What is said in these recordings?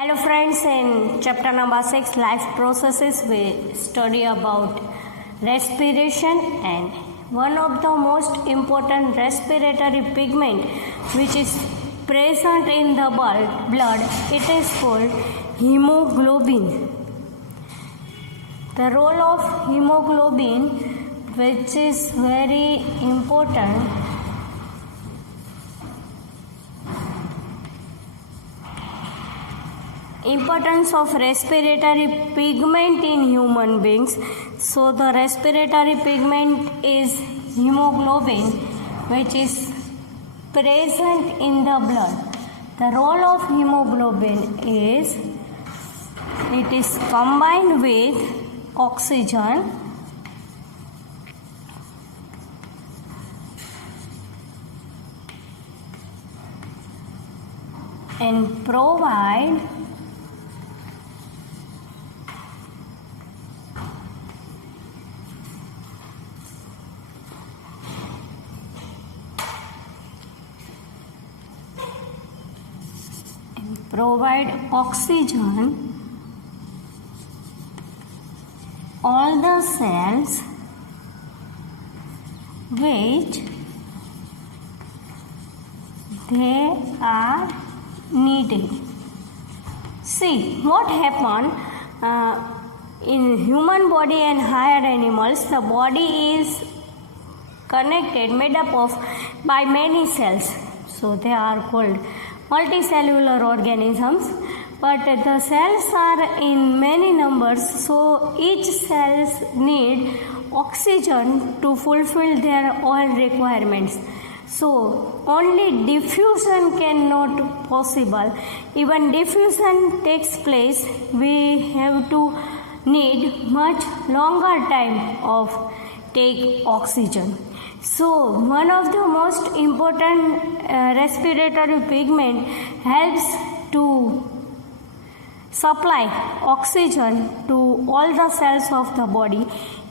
Hello friends, in chapter number 6 life processes we study about respiration, and one of the most important respiratory pigment which is present in the blood, it is called hemoglobin. The role of hemoglobin, which is very important, importance of respiratory pigment in human beings. So the respiratory pigment is hemoglobin, which is present in the blood. The role of hemoglobin is it is combined with oxygen and provide oxygen all the cells which they are needed. See what happened in human body and higher animals. The body is connected, made up of by many cells, so they are called multicellular organisms, but the cells are in many numbers, so each cells need oxygen to fulfill their all requirements. So only diffusion cannot possible. Even diffusion takes place, we have to need much longer time of take oxygen. So one of the most important respiratory pigment helps to supply oxygen to all the cells of the body.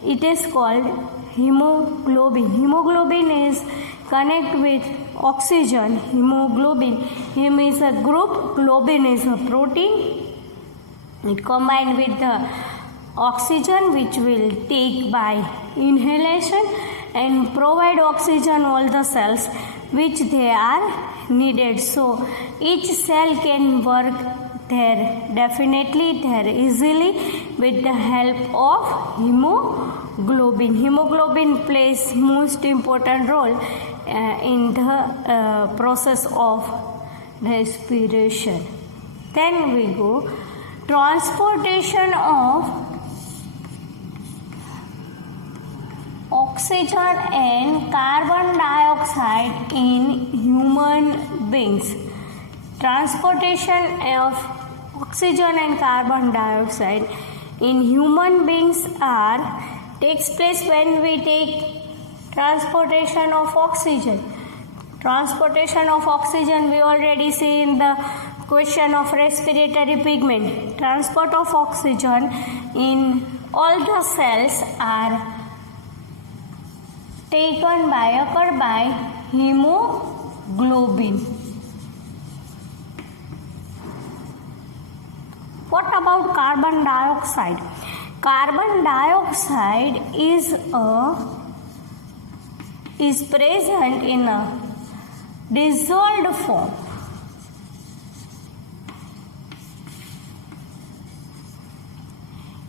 It is called hemoglobin. Hemoglobin is connect with oxygen. Hemoglobin, hem is a group, globin is a protein. It combined with the oxygen which will take by inhalation and provide oxygen all the cells which they are needed. So each cell can work there definitely there easily with the help of hemoglobin. Hemoglobin plays most important role in the process of respiration. Then we go transportation of oxygen and carbon dioxide in human beings. Transportation of oxygen and carbon dioxide in human beings takes place when we take transportation of oxygen. Transportation of oxygen we already see in the question of respiratory pigment. Transport of oxygen in all the cells are occur by hemoglobin. What about carbon dioxide? Carbon dioxide is present in a dissolved form.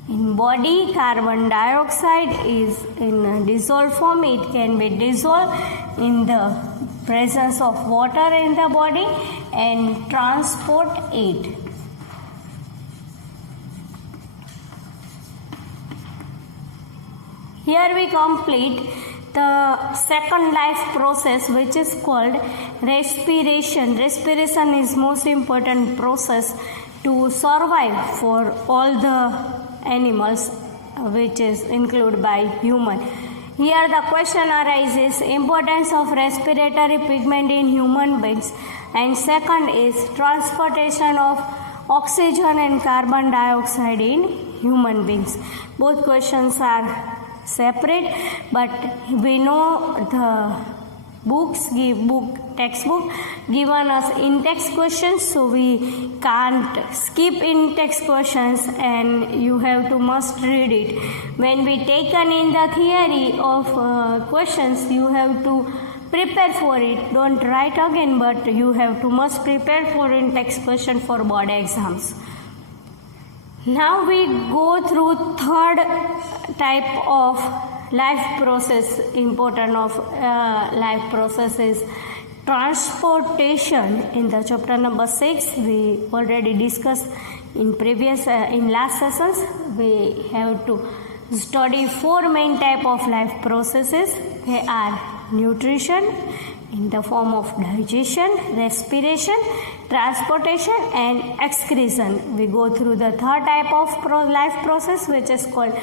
In body, carbon dioxide is in a dissolved form. It can be dissolved in the presence of water in the body and transport it. Here we complete the second life process, which is called respiration. Respiration is most important process to survive for all the animals, which is included by human. Here the question arises importance of respiratory pigment in human beings, and second is transportation of oxygen and carbon dioxide in human beings. Both questions are separate, but we know the textbook given us in-text questions, so we can't skip in-text questions and you have to must read it. When we taken in the theory of questions, you have to prepare for it. Don't write again, but you have to must prepare for in-text question for board exams. Now we go through third type of life process. Important of life process is transportation. In the chapter number 6, we already discussed in last sessions. We have to study 4 main type of life processes. They are nutrition in the form of digestion, respiration, transportation and excretion. We go through the third type of life process, which is called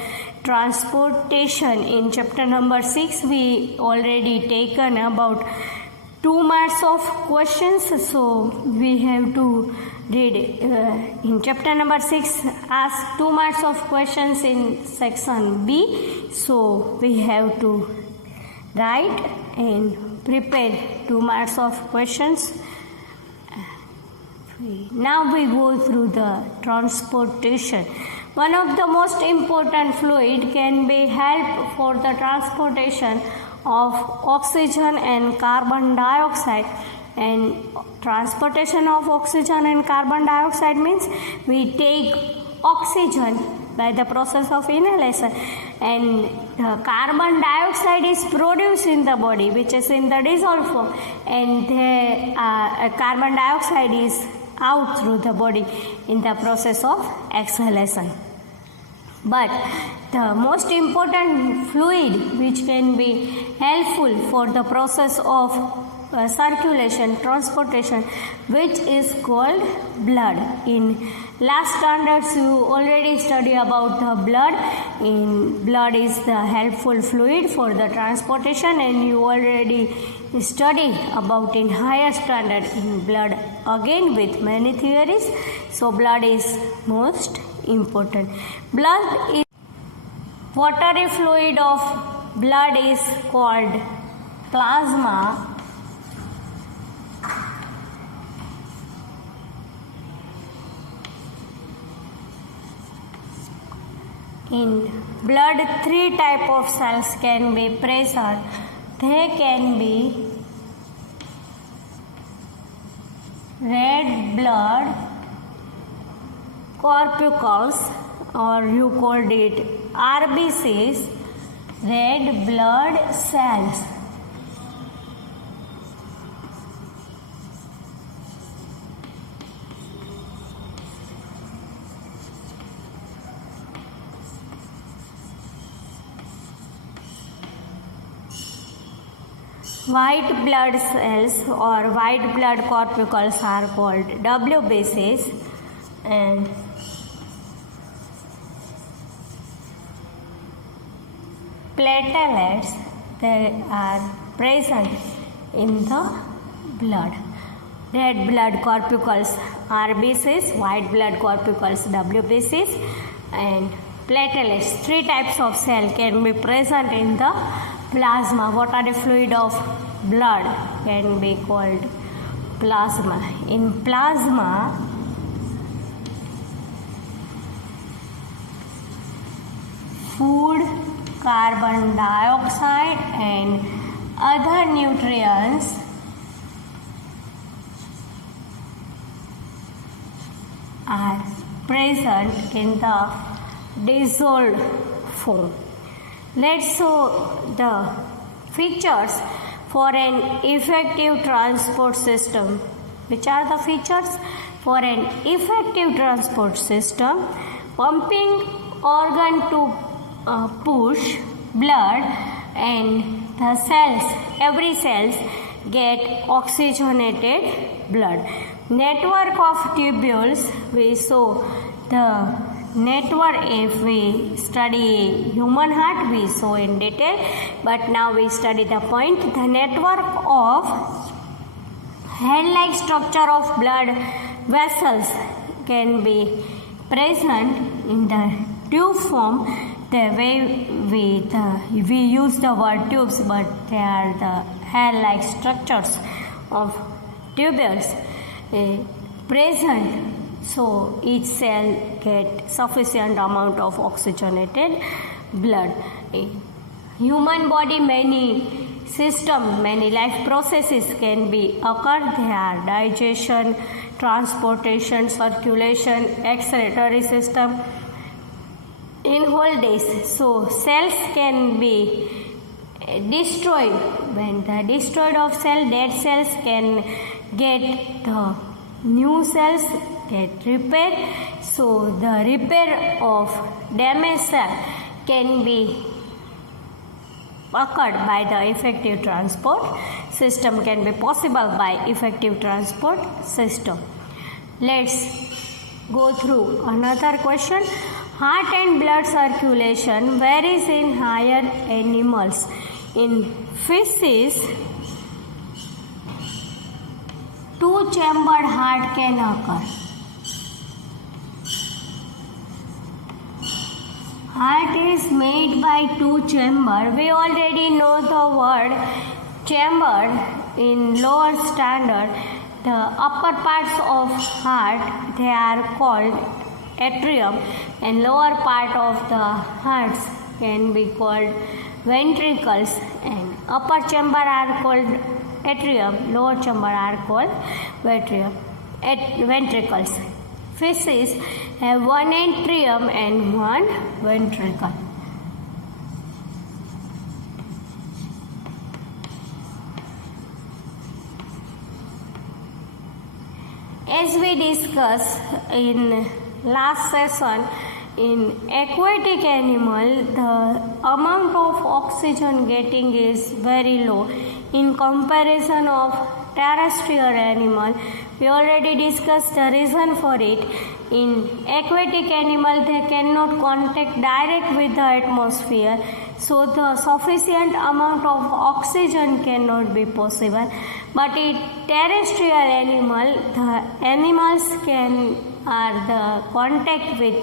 transportation. In chapter number 6, we already taken about 2 marks of questions, so we have to read in chapter number 6 ask 2 marks of questions in section B, so we have to write and prepare 2 marks of questions. Now we go through the transportation. One of the most important fluid can be help for the transportation of oxygen and carbon dioxide. And transportation of oxygen and carbon dioxide means we take oxygen by the process of inhalation, and carbon dioxide is produced in the body, which is in the dissolved form, and the carbon dioxide is out through the body in the process of exhalation. But the most important fluid which can be helpful for the process of circulation, transportation, which is called blood. In last standards you already study about the blood. In blood is the helpful fluid for the transportation, and you already study about in higher standard in blood again with many theories. So blood is most important. Blood is watery fluid of blood is called plasma. In blood, 3 type of cells can be present. They can be red blood corpuscles, or you called it RBCs, red blood cells. White blood cells or white blood corpuscles are called WBCs, and platelets, they are present in the blood. Red blood corpuscles RBCs, white blood corpuscles WBCs, and platelets. 3 types of cell can be present in the plasma. Watery fluid of blood can be called plasma. In plasma, food, carbon dioxide and other nutrients are present in the dissolved form. Let's show the features for an effective transport system. Which are the features? For an effective transport system, pumping organ to push blood, and the cells, every cells get oxygenated blood. Network of tubules, we saw the network. If we study human heart, we saw in detail, but now we study the point. The network of hand-like structure of blood vessels can be present in the tube form. The way we use the word tubes, but they are the hair-like structures of tubules present, so each cell get sufficient amount of oxygenated blood. In human body, many life processes can be occur. They are digestion, transportation, circulation, excretory system in whole days. So cells can be destroyed. When the destroyed of cell, dead cells can get the new cells get repaired. So the repair of damaged cell can be occurred by the effective transport system, can be possible by effective transport system. Let's go through another question. Heart and blood circulation varies in higher animals. In fishes, two-chambered heart can occur. Heart is made by two chambers. We already know the word chamber in lower standard. The upper parts of heart, they are called atrium, and lower part of the hearts can be called ventricles, and upper chamber are called atrium, lower chamber are called ventricles. Fishes have one atrium and one ventricle. As we discussed in last session, in aquatic animal, the amount of oxygen getting is very low in comparison of terrestrial animal. We already discussed the reason for it. In aquatic animal, they cannot contact direct with the atmosphere, so the sufficient amount of oxygen cannot be possible. But in terrestrial animal, the animals are the contact with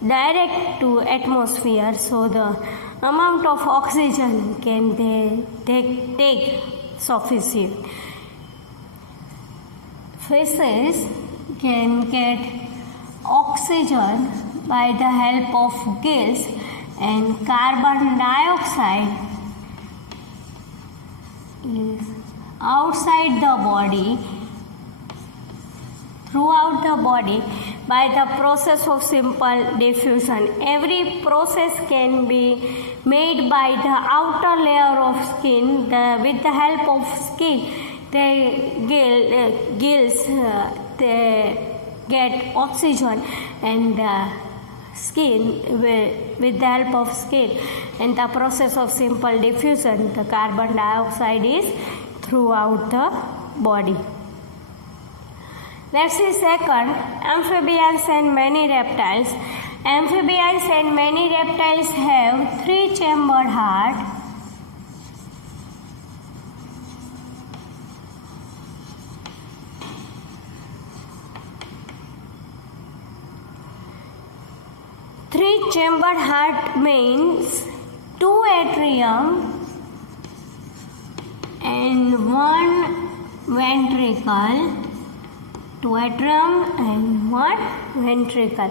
direct to atmosphere, so the amount of oxygen can they take sufficient. Fishes can get oxygen by the help of gills, and carbon dioxide is outside the body, throughout the body, by the process of simple diffusion. Every process can be made by the outer layer of skin. With the help of skin, gills they get oxygen, and the skin with the help of skin, and the process of simple diffusion, the carbon dioxide is throughout the body. Let's see second, amphibians and many reptiles. Amphibians and many reptiles have three-chambered heart. Three-chambered heart means two atrium and one ventricle. Two atrium and one ventricle.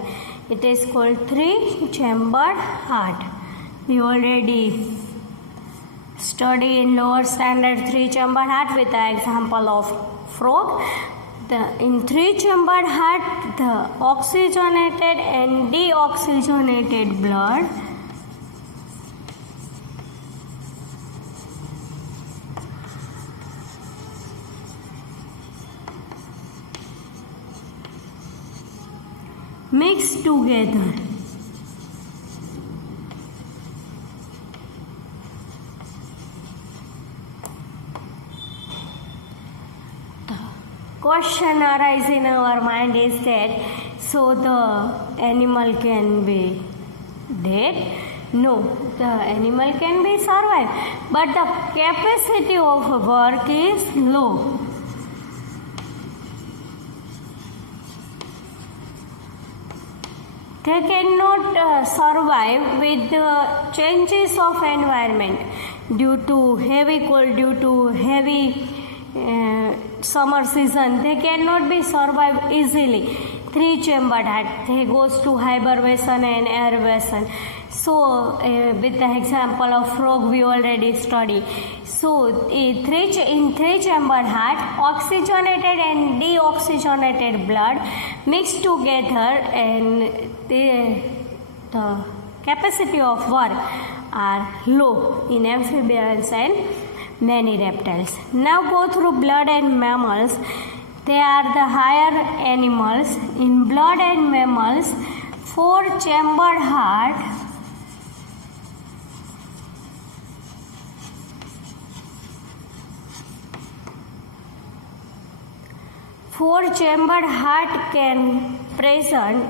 It is called three-chambered heart. We already study in lower standard three-chambered heart with the example of frog. In three-chambered heart, the oxygenated and deoxygenated blood mix together. The question arises in our mind is that, so the animal can be dead? No, the animal can be survived, but the capacity of work is low. They cannot survive with the changes of environment. due to heavy cold, due to heavy summer season, they cannot be survived easily. Three-chambered heart, they goes to hibernation and aeration. So with the example of frog we already studied. So in three-chambered heart, oxygenated and deoxygenated blood mixed together, and the capacity of work are low in amphibians and many reptiles. Now go through blood and mammals. They are the higher animals. In blood and mammals, four-chambered heart can present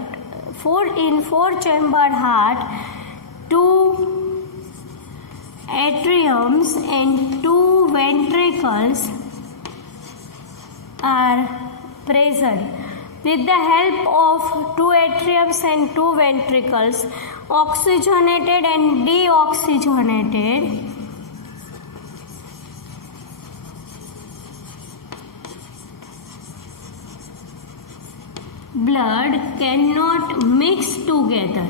four-chambered heart, two atriums and two ventricles are present. With the help of two atriums and two ventricles, oxygenated and deoxygenated blood cannot mix together.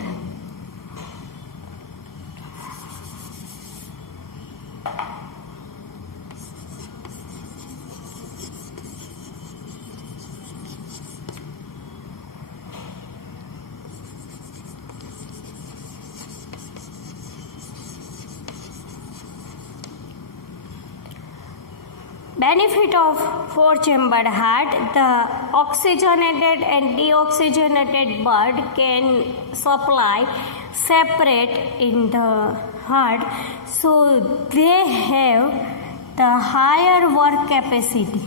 Benefit of four-chambered heart: the oxygenated and deoxygenated blood can supply separate in the heart, so they have the higher work capacity.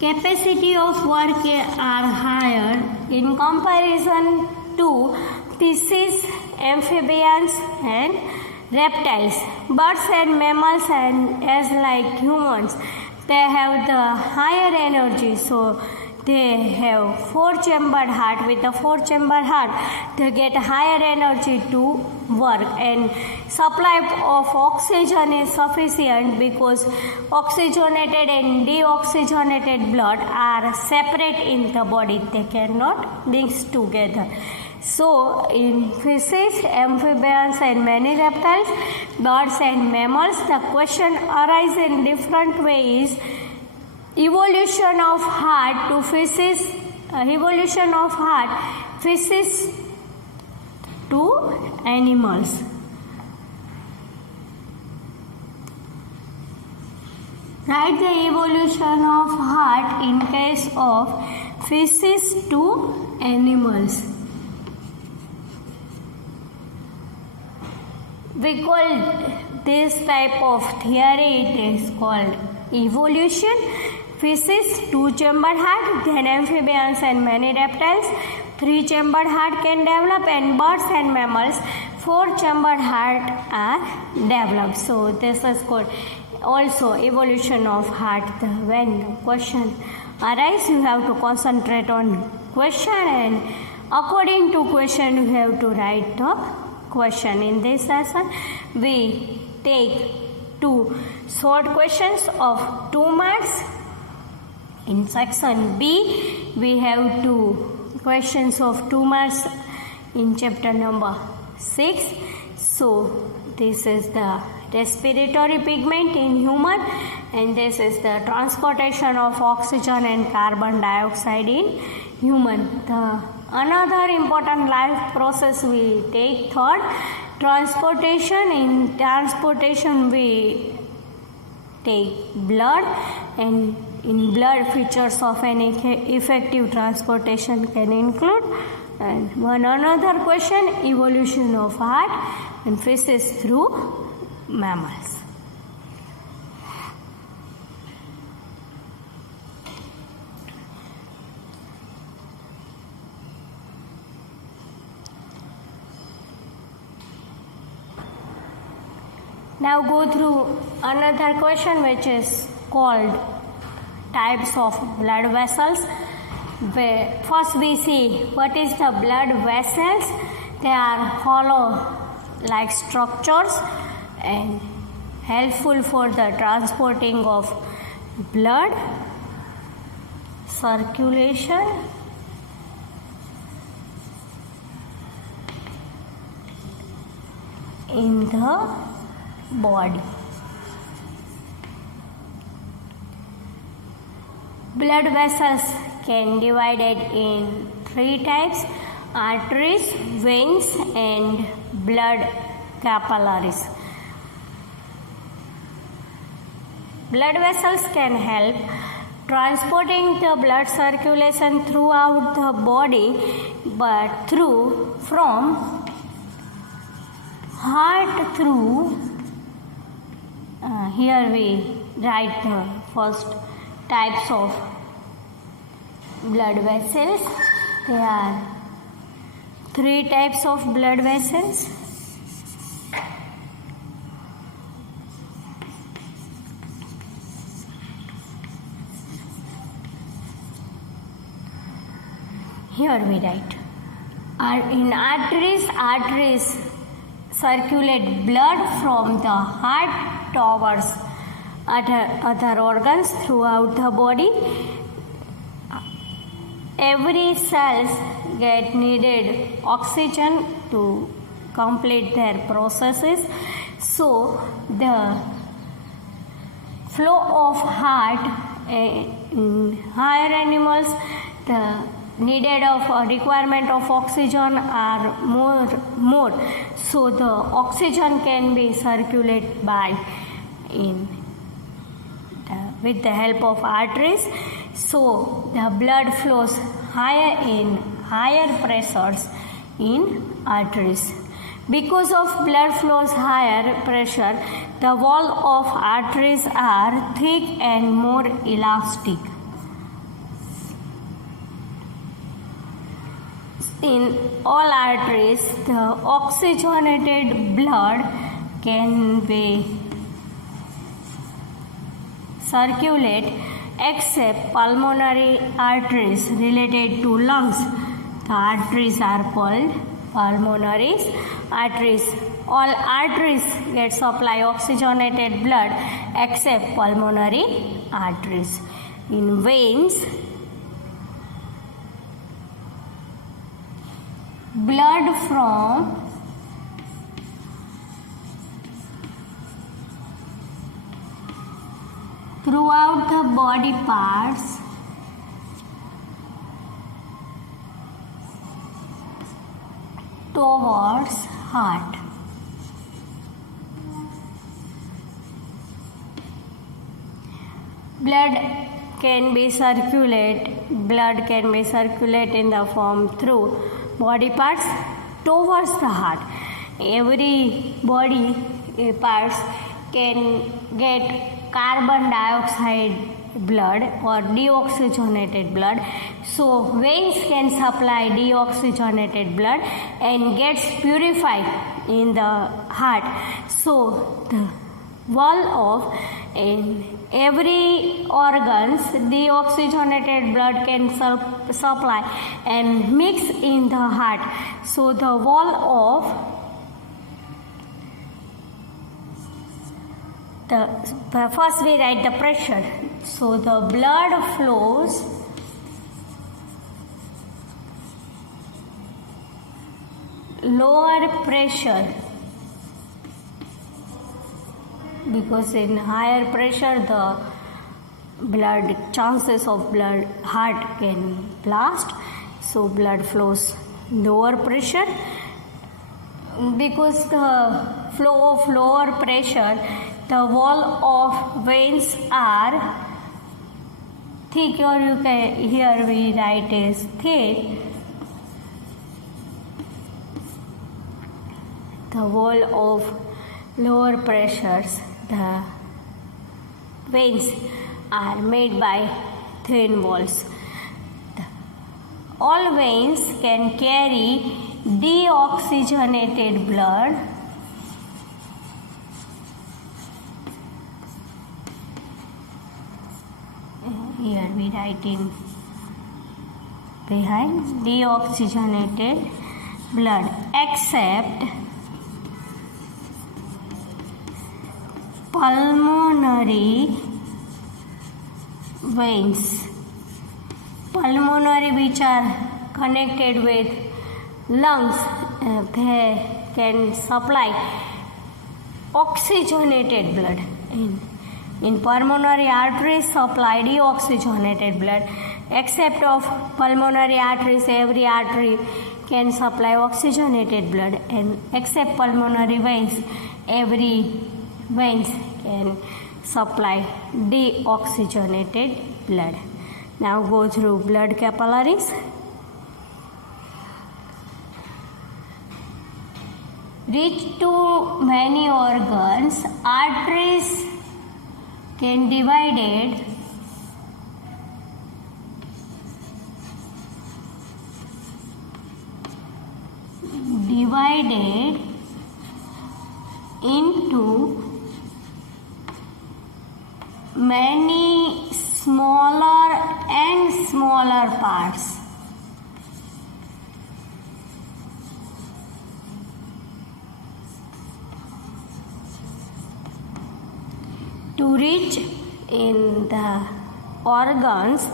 Capacity of work are higher in comparison to fishes, amphibians and reptiles. Birds and mammals, and as like humans, they have the higher energy, so they have four-chambered heart. With the four-chambered heart, they get higher energy to work, and supply of oxygen is sufficient because oxygenated and deoxygenated blood are separate in the body, they cannot mix together. So in fishes, amphibians and many reptiles, birds and mammals, the question arises in different ways. Evolution of heart to fishes, evolution of heart fishes to animals. Write the evolution of heart in case of fishes to animals. We call this type of theory, it is called evolution. Fishes, two-chambered heart, then amphibians and many reptiles, three-chambered heart can develop, and birds and mammals, four-chambered heart are developed. So this is called also evolution of heart. When the question arises, you have to concentrate on question, and according to question you have to write the question. In this lesson we take two short questions of 2 marks. In section B we have two questions of 2 marks in chapter number 6. So this is the respiratory pigment in human, and this is the transportation of oxygen and carbon dioxide in human. The another important life process we take third, transportation. In transportation we take blood, and in blood features of an effective transportation can include. And one another question, evolution of heart and fishes through mammals. Now go through another question which is called types of blood vessels. First we see what is the blood vessels. They are hollow like structures and helpful for the transporting of blood circulation in the body. Blood vessels can be divided in three types: arteries, veins, and blood capillaries. Blood vessels can help transporting the blood circulation throughout the body, but from heart through here we write the first types of blood vessels. There are three types of blood vessels. Here we write. In arteries circulate blood from the heart towards other organs throughout the body. Every cells get needed oxygen to complete their processes. So the flow of heart in higher animals, the needed of requirement of oxygen are more. So the oxygen can be circulated with the help of arteries. So the blood flows higher in higher pressures in arteries. Because of blood flows higher pressure, the wall of arteries are thick and more elastic. In all arteries, the oxygenated blood can be circulate except pulmonary arteries related to lungs. The arteries are called pulmonary arteries. All arteries get supply oxygenated blood except pulmonary arteries. In veins, blood from throughout the body parts towards heart. Blood can be circulated in the form through body parts towards the heart. Every body parts can get carbon dioxide blood or deoxygenated blood. So veins can supply deoxygenated blood and gets purified in the heart. So the wall of in every organs deoxygenated blood can supply and mix in the heart. So the wall of first we write the pressure. So the blood flows lower pressure, because in higher pressure the chances of blood heart can blast. So blood flows lower pressure. Because the flow of lower pressure, the wall of veins are thick, or here we write is thick. The wall of lower pressures, the veins are made by thin walls. All veins can carry deoxygenated blood here we write in behind deoxygenated blood except pulmonary veins. Pulmonary which are connected with lungs, they can supply oxygenated blood. In pulmonary arteries supply deoxygenated blood. Except of pulmonary arteries, every artery can supply oxygenated blood, and except pulmonary veins, every veins can supply deoxygenated blood. Now go through blood capillaries. Reach to many organs, arteries can divided into many smaller and smaller parts. To reach in the organs,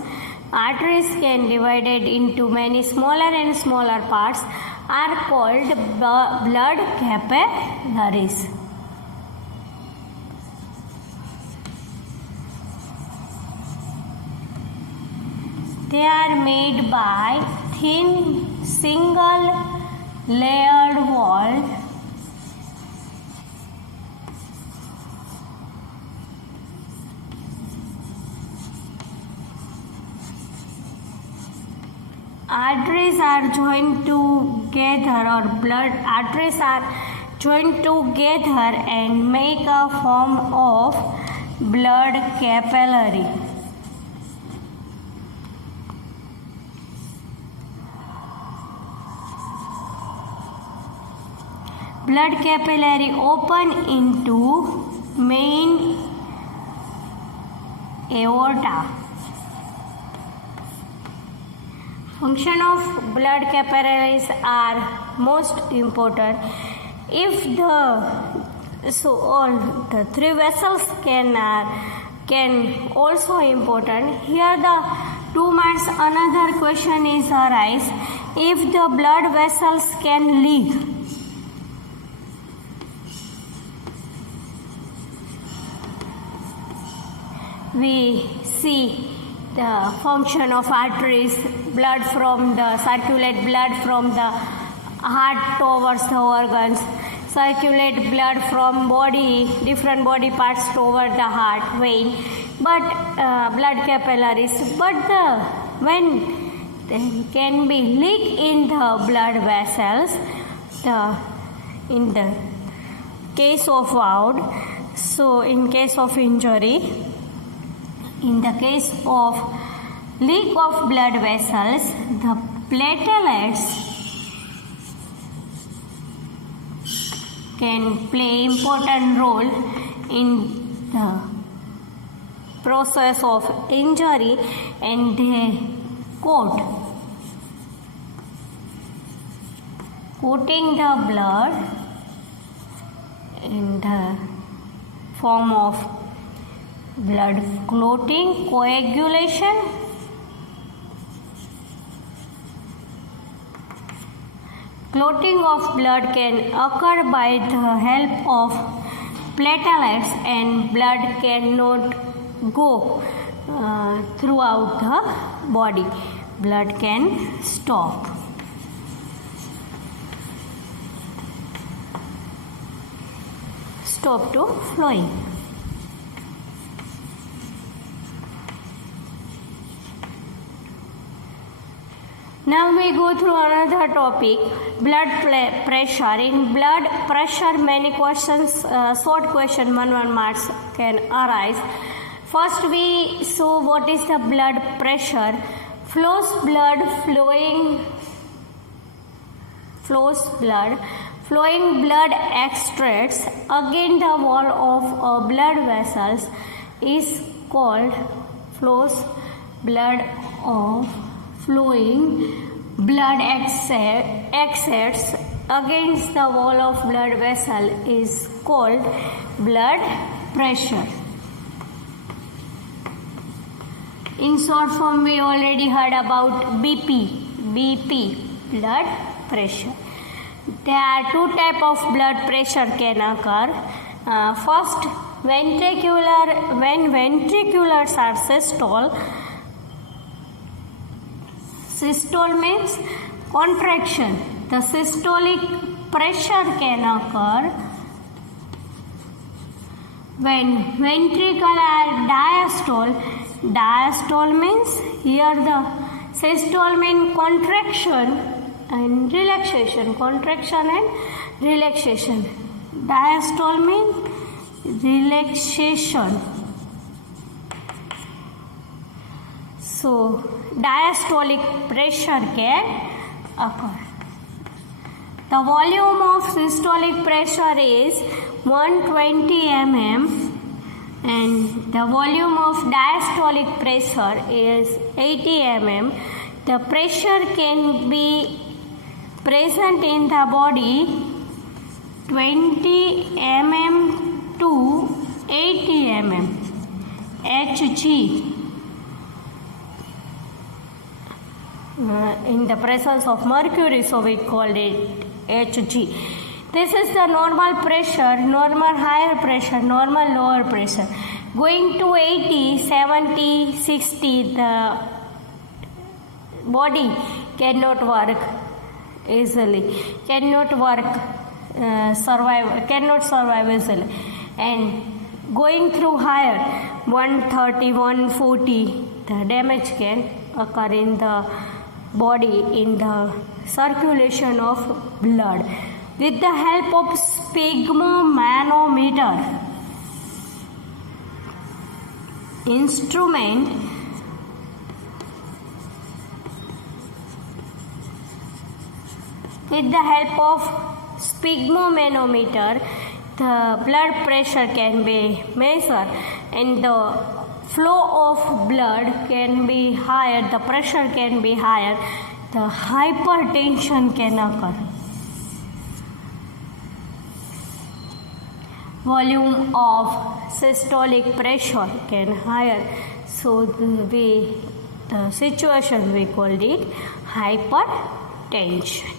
arteries can divided into many smaller and smaller parts are called blood capillaries. They are made by thin single layered wall arteries are joined together, or blood arteries are joined together and make a form of blood capillary. Blood capillary open into main aorta. Function of blood capillaries are most important. If all the three vessels can also important. Here the 2 marks another question is arise. If the blood vessels can leak, we see the function of arteries, circulate blood from the heart towards the organs, circulate blood from different body parts toward the heart, vein, but blood capillaries. But when there can be leak in the blood vessels, in the case of wound, so in case of injury, in the case of leak of blood vessels, the platelets can play important role in the process of injury, and they coating the blood in the form of blood clotting, coagulation, clotting of blood can occur by the help of platelets, and blood cannot go throughout the body. Blood can stop to flowing. Now we go through another topic, blood pressure. In blood pressure, many questions, short question, 1 marks can arise. First we saw what is the blood pressure. Flowing blood extracts against the wall of blood vessels is called flows blood of flowing blood exerts against the wall of blood vessel is called blood pressure. In short form, we already heard about BP, blood pressure. There are two types of blood pressure can occur. First, when ventriculars are systole. Systole means contraction. The systolic pressure can occur when ventricle are diastole. Diastole means here the systole means contraction and relaxation. Contraction and relaxation. Diastole means relaxation. So diastolic pressure can occur. The volume of systolic pressure is 120 mm and the volume of diastolic pressure is 80 mm. The pressure can be present in the body 20 mm to 80 mm. Hg. In the presence of mercury, so we called it Hg. This is the normal pressure, normal higher pressure, normal lower pressure. Going to 80, 70, 60, the body cannot work easily, cannot survive easily. And going through higher, 130, 140, the damage can occur in the body, in the circulation of blood. With the help of sphygmomanometer instrument, with the help of sphygmomanometer, the blood pressure can be measured and the flow of blood can be higher, the pressure can be higher, the hypertension can occur. Volume of systolic pressure can higher, so the situation we called it hypertension.